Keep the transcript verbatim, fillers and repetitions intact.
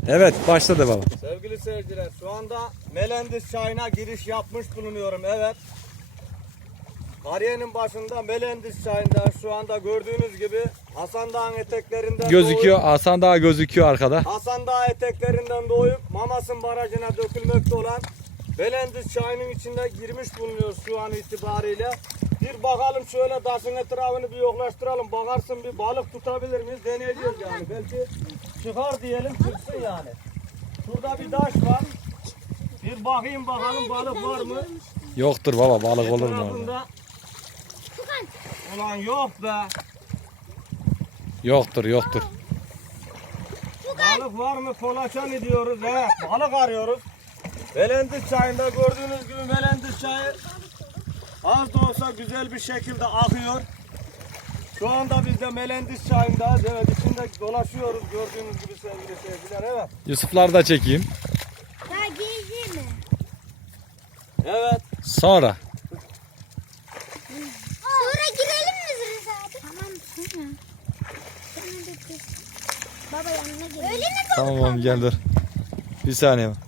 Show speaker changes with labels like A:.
A: Evet, başladı baba.
B: Sevgili seyirciler, şu anda Melendiz çayına giriş yapmış bulunuyorum. Evet. Kariyenin başında Melendiz çayında şu anda gördüğünüz gibi Hasan Dağ'ın eteklerinden
A: Gözüküyor.
B: doğup,
A: Hasan Dağı gözüküyor arkada.
B: Hasan Dağ eteklerinden doğup Mamas'ın barajına dökülmekte olan Melendiz çayının içinde girmiş bulunuyoruz şu an itibariyle. Bir bakalım şöyle taşın etrafını bir yoklaştıralım. Bakarsın bir balık tutabilir miyiz? Deneyeceğiz yani. Belki çıkar diyelim, çıksın yani. Şurada bir taş var. Bir bakayım bakalım balık var mı?
A: Yoktur baba, balık olur mu orada?
B: Etrafında. Ulan yok be.
A: Yoktur, yoktur.
B: Balık var mı? Kolaçan ediyoruz. Evet, balık arıyoruz. Melendiz çayında gördüğünüz gibi Melendiz çayı az da olsa güzel bir şekilde akıyor. Şu anda biz de Melendiz çayındayız. Evet, içinde dolaşıyoruz gördüğünüz gibi sevgili seyirciler. Evet.
A: Yusufları da çekeyim.
C: Ha giyeceğim mi?
B: Evet.
A: Sonra.
C: Sonra girelim mi Zürüz abi? Tamam sonra. Sonra bekle. Baba yanına gel. Öyle mi baba?
A: Tamam oğlum, gel dur. Bir saniye.